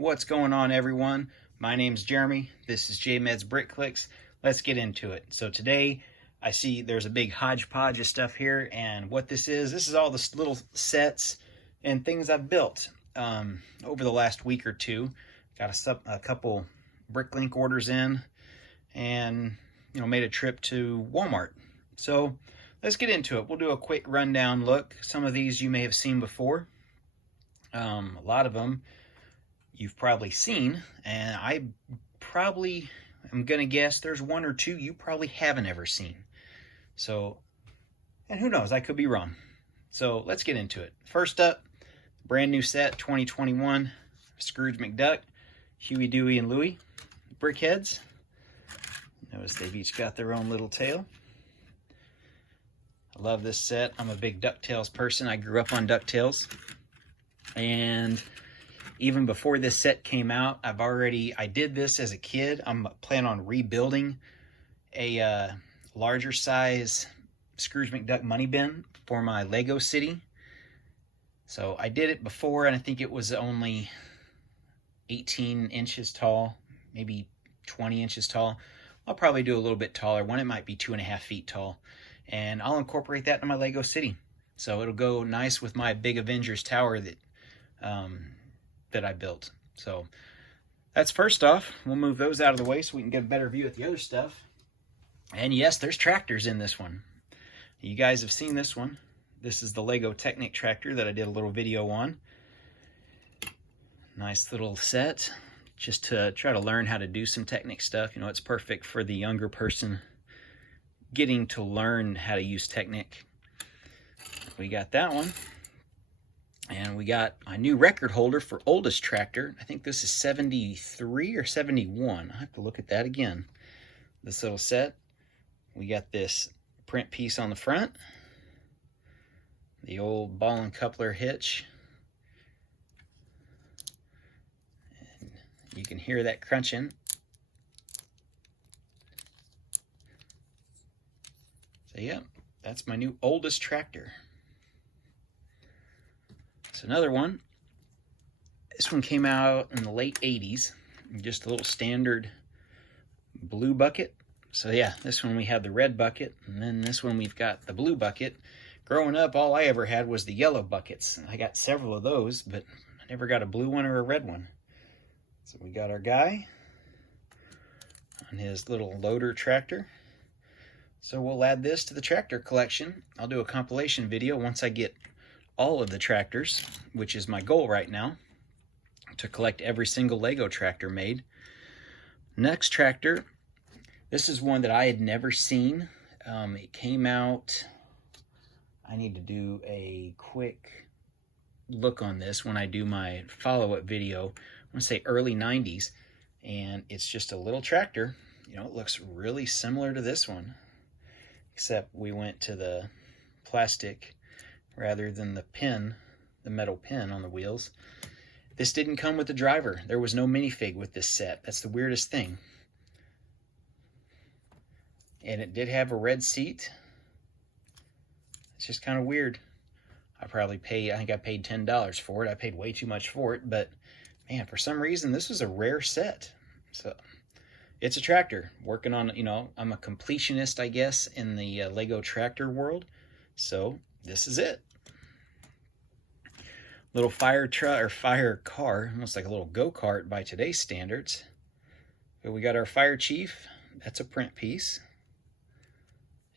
What's going on, everyone? My name's Jeremy. This is JMED's Brick Clicks. Let's get into it. So today I see there's a big hodgepodge of stuff here, and what this is all the little sets and things I've built over the last week or two. Got a couple Bricklink orders in, and made a trip to Walmart. So let's get into it. We'll do a quick rundown look. Some of these you may have seen before. A lot of them you've probably seen, and I probably am gonna guess there's one or two you probably haven't ever seen. So, and who knows, I could be wrong. So let's get into it. First up, brand new set 2021 Scrooge McDuck, Huey, Dewey, and Louie brickheads. Notice they've each got their own little tail. I love this set. I'm a big DuckTales person. I grew up on DuckTales. And even before this set came out, I did this as a kid. I'm planning on rebuilding a larger size Scrooge McDuck money bin for my Lego City. So I did it before, and I think it was only 18 inches tall, maybe 20 inches tall. I'll probably do a little bit taller one. It might be 2.5 feet tall. And I'll incorporate that in my Lego City. So it'll go nice with my big Avengers tower that I built. So that's first off. We'll move those out of the way so we can get a better view at the other stuff. And yes, there's tractors in this one. You guys have seen this one. This is the Lego Technic tractor that I did a little video on. Nice little set, just to try to learn how to do some Technic stuff. It's perfect for the younger person getting to learn how to use Technic. We got that one. And we got a new record holder for oldest tractor. I think this is 73 or 71. I have to look at that again. This little set. We got this print piece on the front. The old ball and coupler hitch. And you can hear that crunching. So yeah, that's my new oldest tractor. So another one. This one came out in the late 80s. Just a little standard blue bucket. So yeah, this one we have the red bucket, and then this one we've got the blue bucket. Growing up, all I ever had was the yellow buckets. I got several of those, but I never got a blue one or a red one. So we got our guy on his little loader tractor. So we'll add this to the tractor collection. I'll do a compilation video once I get all of the tractors, which is my goal right now, to collect every single Lego tractor made. Next tractor, this is one that I had never seen. It came out, I need to do a quick look on this when I do my follow-up video. I'm gonna say early 90s, and it's just a little tractor. It looks really similar to this one, except we went to the plastic rather than the pin, the metal pin on the wheels. This didn't come with the driver. There was no minifig with this set. That's the weirdest thing. And it did have a red seat. It's just kind of weird. I think I paid $10 for it. I paid way too much for it, but man, for some reason, this was a rare set. So it's a tractor. Working on, I'm a completionist, I guess, in the Lego tractor world. So this is it. Little fire truck or fire car, almost like a little go-kart by today's standards. But we got our fire chief. That's a print piece.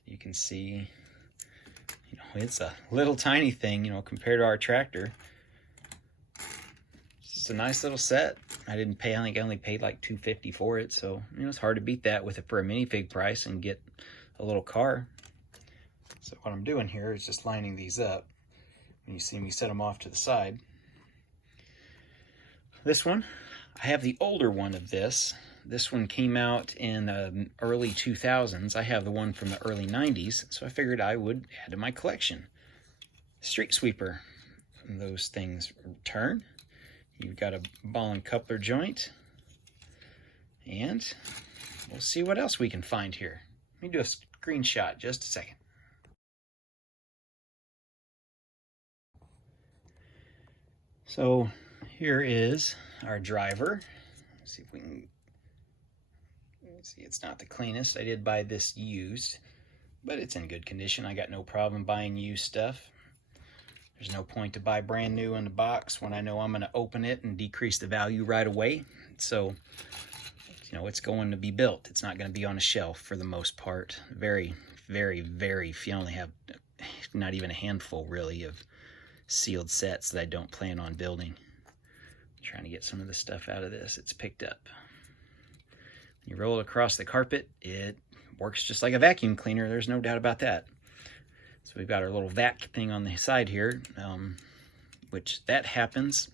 You can see, it's a little tiny thing, compared to our tractor. It's just a nice little set. I think I only paid like $250 for it, so it's hard to beat that with it for a minifig price and get a little car. So what I'm doing here is just lining these up. You see me set them off to the side. This one, I have the older one of this. This one came out in the early 2000s. I have the one from the early 90s, so I figured I would add to my collection. Street sweeper. When those things turn, you've got a ball and coupler joint. And we'll see what else we can find here. Let me do a screenshot just a second. So here is our driver. Let's see if we can see. It's not the cleanest. I did buy this used, but it's in good condition. I got no problem buying used stuff. There's no point to buy brand new in the box when I know I'm going to open it and decrease the value right away. So, you know, it's going to be built. It's not going to be on a shelf for the most part. Very, very, very few. I only have not even a handful really of sealed sets that I don't plan on building. I'm trying to get some of the stuff out of this. It's picked up. You roll it across the carpet, it works just like a vacuum cleaner. There's no doubt about that. So we've got our little vac thing on the side here, which that happens.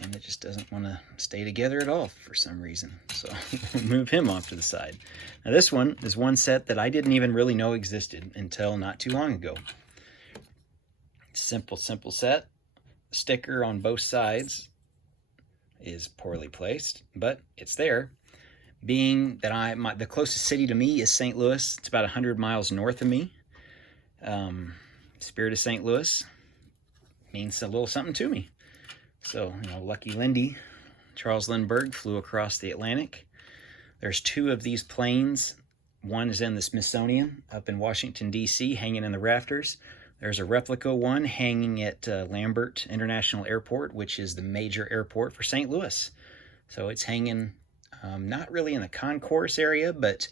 And it just doesn't want to stay together at all for some reason. So we'll move him off to the side. Now this one is one set that I didn't even really know existed until not too long ago. Simple set. Sticker on both sides is poorly placed, but it's there. Being that the closest city to me is St. Louis. It's about 100 miles north of me. Spirit of St. Louis means a little something to me. So, you know, Lucky Lindy, Charles Lindbergh, flew across the Atlantic. There's 2 of these planes. One is in the Smithsonian up in Washington, D.C., hanging in the rafters. There's a replica one hanging at Lambert International Airport, which is the major airport for St. Louis. So it's hanging not really in the concourse area, but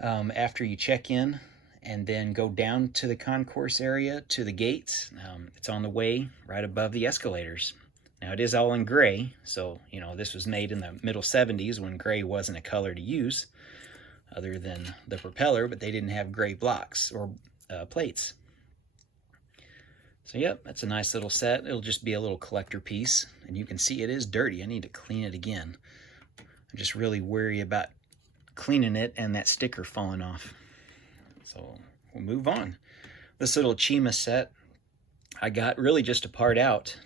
after you check in and then go down to the concourse area to the gates, it's on the way right above the escalators. Now it is all in gray, so you know this was made in the middle 70s when gray wasn't a color to use other than the propeller, but they didn't have gray blocks or plates. So yep, that's a nice little set. It'll just be a little collector piece, and you can see it is dirty. I need to clean it again. I'm just really worried about cleaning it and that sticker falling off. So we'll move on. This little Chima set I got really just to part out.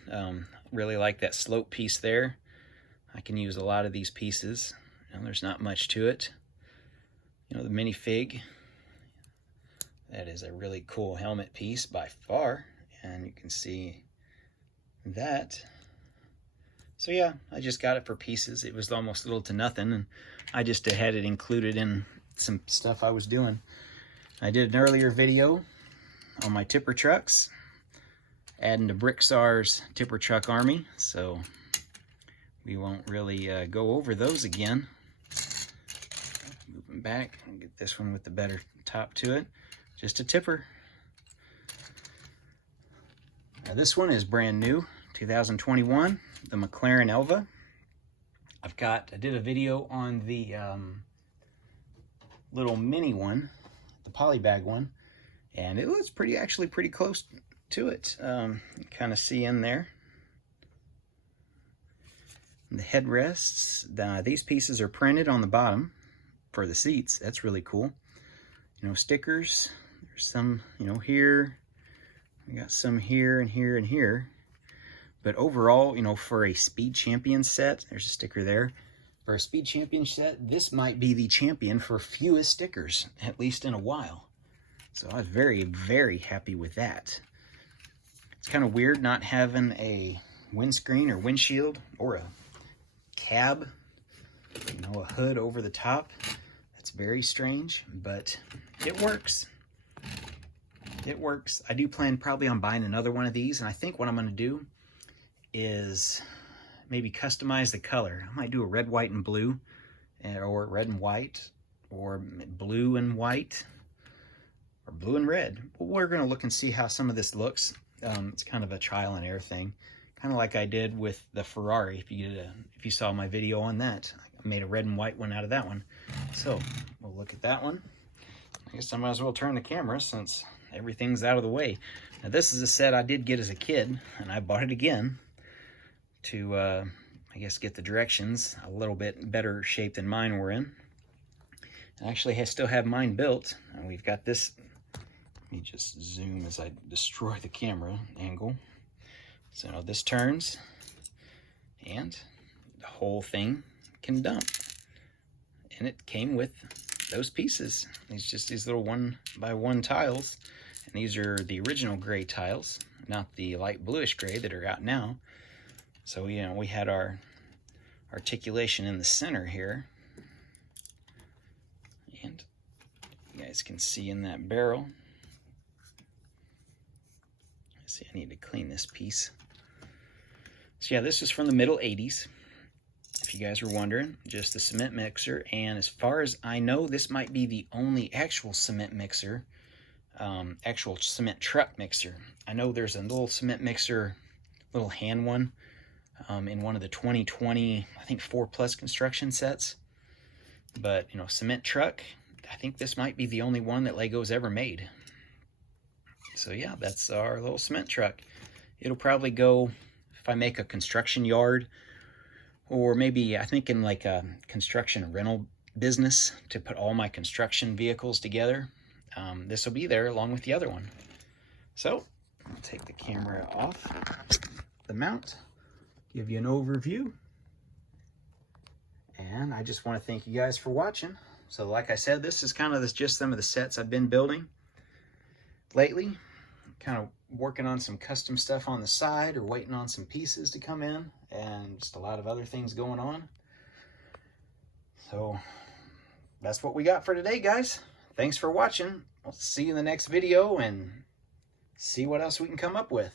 Really like that slope piece there. I can use a lot of these pieces. And there's not much to it. You know, the minifig. That is a really cool helmet piece by far. And you can see that. So yeah, I just got it for pieces. It was almost little to nothing, and I just had it included in some stuff I was doing. I did an earlier video on my tipper trucks, adding to Bricksar's tipper truck army, so we won't really go over those again. Moving back, and get this one with the better top to it. Just a tipper. Now this one is brand new, 2021, the McLaren Elva. I did a video on the little mini one, the polybag one, and it was actually pretty close to it. You kind of see in there. And the headrests, these pieces are printed on the bottom for the seats. That's really cool. You know, stickers, there's some, you know, here. We got some here and here and here. But overall, you know, for a Speed Champion set, there's a sticker there. For a Speed Champion set, this might be the champion for fewest stickers, at least in a while. So I was very, very happy with that. It's kind of weird not having a windscreen or windshield or a cab, you know, a hood over the top. That's very strange, but it works. It works. I do plan probably on buying another one of these, and I think what I'm going to do is maybe customize the color. I might do a red, white, and blue, or red and white, or blue and white, or blue and red. But we're going to look and see how some of this looks. It's kind of a trial and error thing, kind of like I did with the Ferrari. If you saw my video on that, I made a red and white one out of that one. So we'll look at that one. I guess I might as well turn the camera since everything's out of the way. Now this is a set I did get as a kid, and I bought it again to, I guess, get the directions a little bit better shape than mine were in. Actually, I still have mine built, and we've got this. Let me just zoom as I destroy the camera angle. So this turns, and the whole thing can dump. And it came with those pieces. These little 1x1 tiles. And these are the original gray tiles, not the light bluish gray that are out now. So, you know, we had our articulation in the center here. And you guys can see in that barrel. See, I need to clean this piece. So yeah, this is from the middle 80s. If you guys were wondering, just the cement mixer. And as far as I know, this might be the only actual cement mixer, actual cement truck mixer. I know there's a little cement mixer, little hand one, in one of the 2020, I think 4+ construction sets. But, you know, cement truck, I think this might be the only one that Lego's ever made. So yeah, that's our little cement truck. It'll probably go, if I make a construction yard, or maybe I think in like a construction rental business to put all my construction vehicles together, this will be there along with the other one. So I'll take the camera off the mount, give you an overview, and I just want to thank you guys for watching. So like I said, this is kind of just some of the sets I've been building lately. Kind of working on some custom stuff on the side, or waiting on some pieces to come in, and just a lot of other things going on. So that's what we got for today, guys. Thanks for watching. We'll see you in the next video and see what else we can come up with.